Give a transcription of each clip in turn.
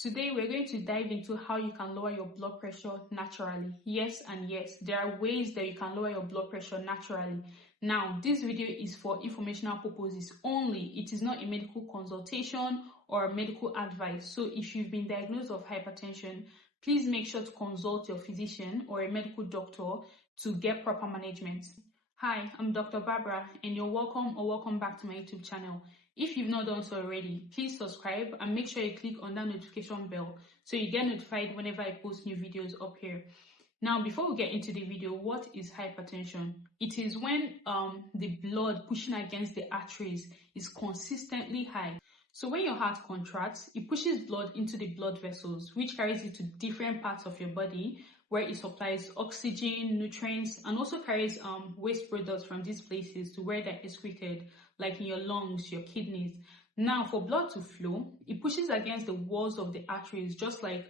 Today, we're going to dive into how you can lower your blood pressure naturally. Yes, and yes, there are ways that you can lower your blood pressure naturally. Now, this video is for informational purposes only. It is not a medical consultation or medical advice. So if you've been diagnosed with hypertension, please make sure to consult your physician or a medical doctor to get proper management. Hi, I'm Dr. Barbara, and you're welcome back to my YouTube channel. If you've not done so already, please subscribe and make sure you click on that notification bell so you get notified whenever I post new videos up here. Now, before we get into the video, what is hypertension? It is when the blood pushing against the arteries is consistently high. So when your heart contracts, it pushes blood into the blood vessels, which carries it to different parts of your body, where it supplies oxygen, nutrients, and also carries waste products from these places to where they're excreted, like in your lungs, your kidneys. Now, for blood to flow, it pushes against the walls of the arteries, just like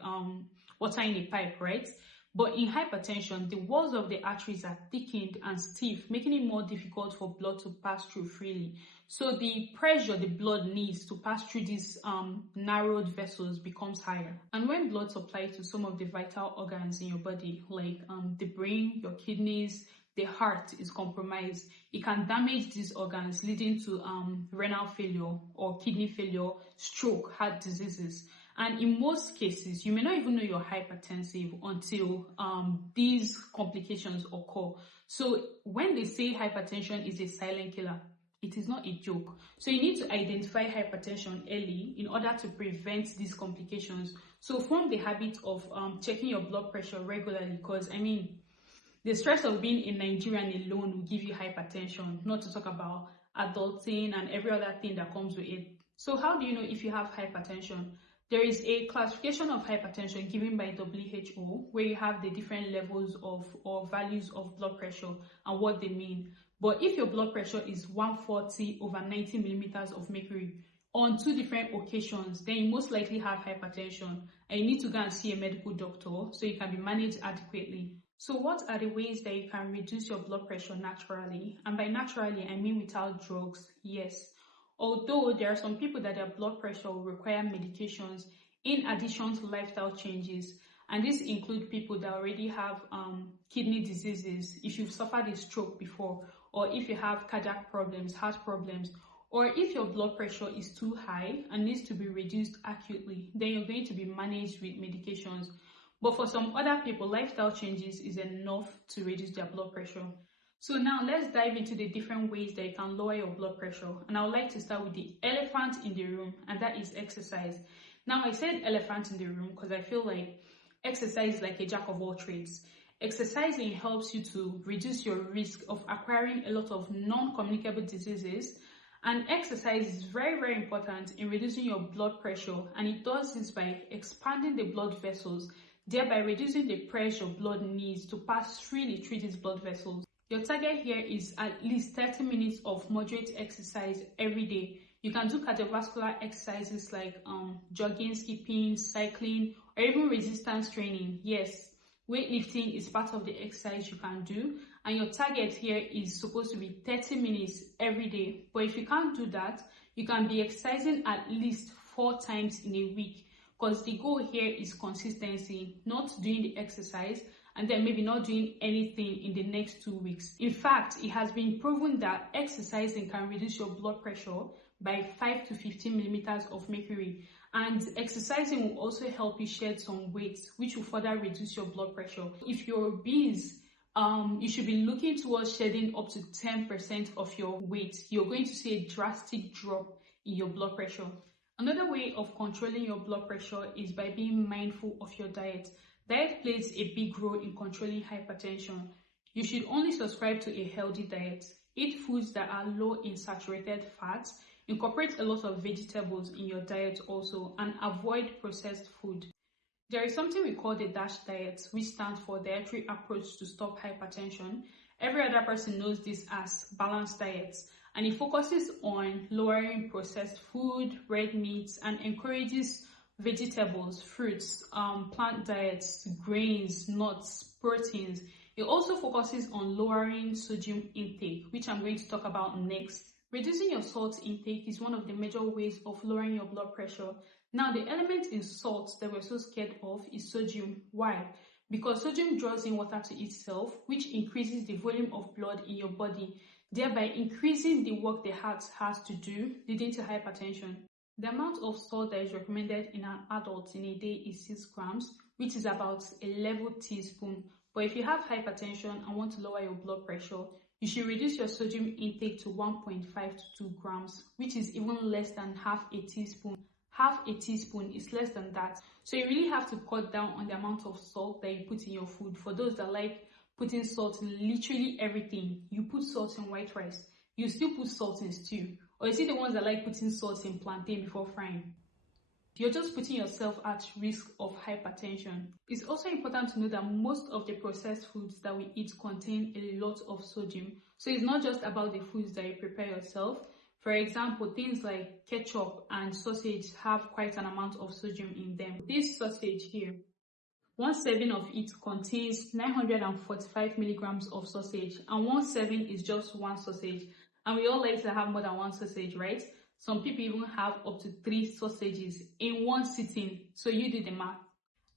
water in a pipe, right? But in hypertension, the walls of the arteries are thickened and stiff, making it more difficult for blood to pass through freely. So the pressure the blood needs to pass through these narrowed vessels becomes higher. And when blood supply to some of the vital organs in your body, like the brain, your kidneys, the heart is compromised, it can damage these organs, leading to renal failure or kidney failure, stroke, heart diseases. And in most cases, you may not even know you're hypertensive until these complications occur. So when they say hypertension is a silent killer, it is not a joke. So you need to identify hypertension early in order to prevent these complications. So form the habit of checking your blood pressure regularly, because the stress of being a Nigerian alone will give you hypertension, not to talk about adulting and every other thing that comes with it. So how do you know if you have hypertension? There is a classification of hypertension given by WHO where you have the different levels of or values of blood pressure and what they mean. But if your blood pressure is 140/90 millimeters of mercury on 2 different occasions, then you most likely have hypertension and you need to go and see a medical doctor so you can be managed adequately. So what are the ways that you can reduce your blood pressure naturally? And by naturally, I mean without drugs, yes. Although there are some people that their blood pressure will require medications in addition to lifestyle changes, and these include people that already have kidney diseases, if you've suffered a stroke before, or if you have cardiac problems, heart problems, or if your blood pressure is too high and needs to be reduced acutely, then you're going to be managed with medications. But for some other people, lifestyle changes is enough to reduce their blood pressure. So now let's dive into the different ways that you can lower your blood pressure. And I would like to start with the elephant in the room, and that is exercise. Now, I said elephant in the room because I feel like exercise is like a jack of all trades. Exercising helps you to reduce your risk of acquiring a lot of non-communicable diseases. And exercise is very, very important in reducing your blood pressure. And it does this by expanding the blood vessels, thereby reducing the pressure blood needs to pass freely through these blood vessels. Your target here is at least 30 minutes of moderate exercise every day. You can do cardiovascular exercises like jogging, skipping, cycling, or even resistance training. Yes, weightlifting is part of the exercise you can do, and your target here is supposed to be 30 minutes every day. But if you can't do that, you can be exercising at least 4 times in a week, because the goal here is consistency, not doing the exercise and then maybe not doing anything in the next 2 weeks. In fact, it has been proven that exercising can reduce your blood pressure by 5 to 15 millimeters of mercury. And exercising will also help you shed some weight, which will further reduce your blood pressure. If you're obese, you should be looking towards shedding up to 10% of your weight. You're going to see a drastic drop in your blood pressure. Another way of controlling your blood pressure is by being mindful of your diet. Diet plays a big role in controlling hypertension. You should only subscribe to a healthy diet. Eat foods that are low in saturated fats. Incorporate a lot of vegetables in your diet also, and avoid processed food. There is something we call the DASH diet, which stands for Dietary Approach to Stop Hypertension. Every other person knows this as balanced diets, and it focuses on lowering processed food, red meats, and encourages vegetables, fruits, plant diets, grains, nuts, proteins. It also focuses on lowering sodium intake, which I'm going to talk about next. Reducing your salt intake is one of the major ways of lowering your blood pressure. Now, the element in salt that we're so scared of is sodium. Why? Because sodium draws in water to itself, which increases the volume of blood in your body, thereby increasing the work the heart has to do, leading to hypertension. The amount of salt that is recommended in an adult in a day is 6 grams, which is about a level teaspoon. But if you have hypertension and want to lower your blood pressure, you should reduce your sodium intake to 1.5 to 2 grams, which is even less than half a teaspoon. Half a teaspoon is less than that. So you really have to cut down on the amount of salt that you put in your food. For those that like putting salt in literally everything, you put salt in white rice, you still put salt in stew. Or you see the ones that like putting salt in plantain before frying. You're just putting yourself at risk of hypertension. It's also important to know that most of the processed foods that we eat contain a lot of sodium. So it's not just about the foods that you prepare yourself. For example, things like ketchup and sausage have quite an amount of sodium in them. This sausage here, one serving of it contains 945 milligrams of sausage, and one serving is just one sausage. And we all like to have more than one sausage, right? Some people even have up to 3 sausages in one sitting. So you do the math.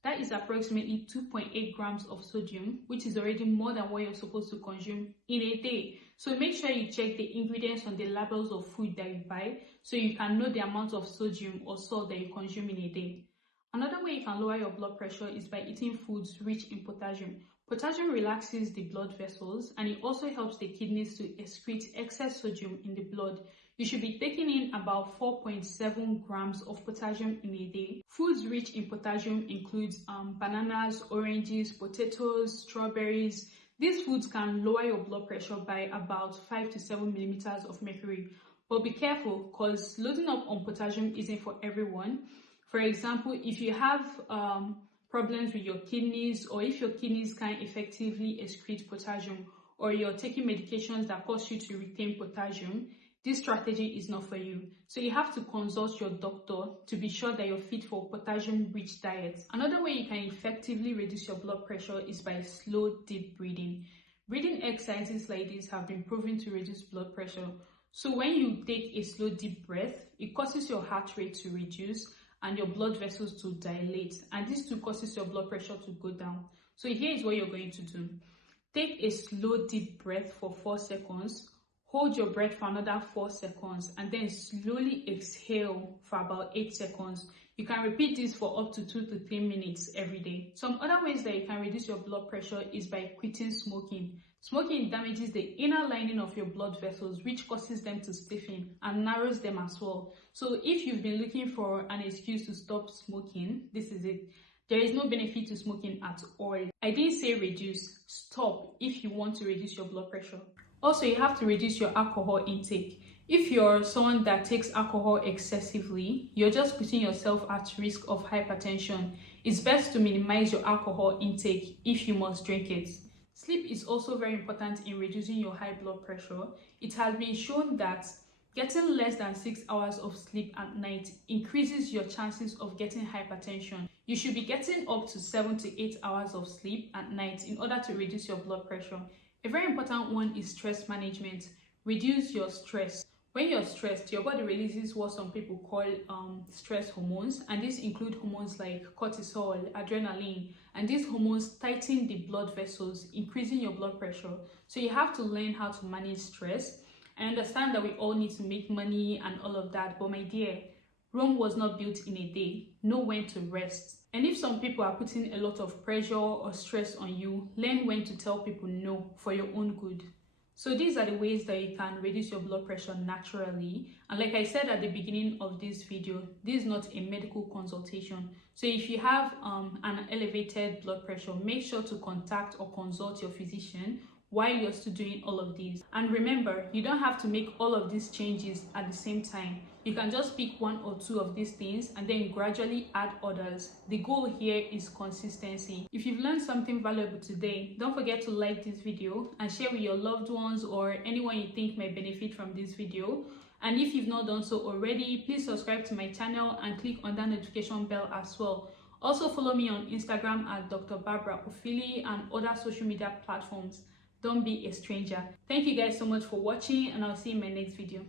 That is approximately 2.8 grams of sodium, which is already more than what you're supposed to consume in a day. So make sure you check the ingredients on the labels of food that you buy so you can know the amount of sodium or salt that you consume in a day. Another way you can lower your blood pressure is by eating foods rich in potassium. Potassium relaxes the blood vessels, and it also helps the kidneys to excrete excess sodium in the blood. You should be taking in about 4.7 grams of potassium in a day. Foods rich in potassium include bananas, oranges, potatoes, strawberries. These foods can lower your blood pressure by about 5 to 7 millimeters of mercury. But be careful, because loading up on potassium isn't for everyone. For example, if you have problems with your kidneys, or if your kidneys can't effectively excrete potassium, or you're taking medications that cause you to retain potassium, this strategy is not for you. So you have to consult your doctor to be sure that you're fit for potassium-rich diets. Another way you can effectively reduce your blood pressure is by slow, deep breathing. Breathing exercises like this have been proven to reduce blood pressure. So when you take a slow, deep breath, it causes your heart rate to reduce and your blood vessels to dilate. And this too causes your blood pressure to go down. So here is what you're going to do. Take a slow, deep breath for 4 seconds. Hold your breath for another 4 seconds and then slowly exhale for about 8 seconds. You can repeat this for up to 2 to 3 minutes every day. Some other ways that you can reduce your blood pressure is by quitting smoking. Smoking damages the inner lining of your blood vessels, which causes them to stiffen and narrows them as well. So if you've been looking for an excuse to stop smoking, this is it. There is no benefit to smoking at all. I didn't say reduce, stop if you want to reduce your blood pressure. Also, you have to reduce your alcohol intake. If you're someone that takes alcohol excessively, you're just putting yourself at risk of hypertension. It's best to minimize your alcohol intake if you must drink it. Sleep is also very important in reducing your high blood pressure. It has been shown that getting less than 6 hours of sleep at night increases your chances of getting hypertension. You should be getting up to 7 to 8 hours of sleep at night in order to reduce your blood pressure. A very important one is stress management. Reduce your stress. When you're stressed, your body releases what some people call stress hormones, and these include hormones like cortisol, adrenaline, and these hormones tighten the blood vessels, increasing your blood pressure. So you have to learn how to manage stress. I understand that we all need to make money and all of that, but my dear, Rome was not built in a day. Know when to rest. And if some people are putting a lot of pressure or stress on you, learn when to tell people no for your own good. So these are the ways that you can reduce your blood pressure naturally. And like I said at the beginning of this video, this is not a medical consultation. So if you have an elevated blood pressure, make sure to contact or consult your physician while you're still doing all of these. And remember, you don't have to make all of these changes at the same time. You can just pick 1 or 2 of these things and then gradually add others. The goal here is consistency. If you've learned something valuable today, don't forget to like this video and share with your loved ones or anyone you think may benefit from this video. And if you've not done so already, please subscribe to my channel and click on that notification bell as well. Also follow me on Instagram at Dr. Barbara Ofili and other social media platforms. Don't be a stranger. Thank you guys so much for watching, and I'll see you in my next video.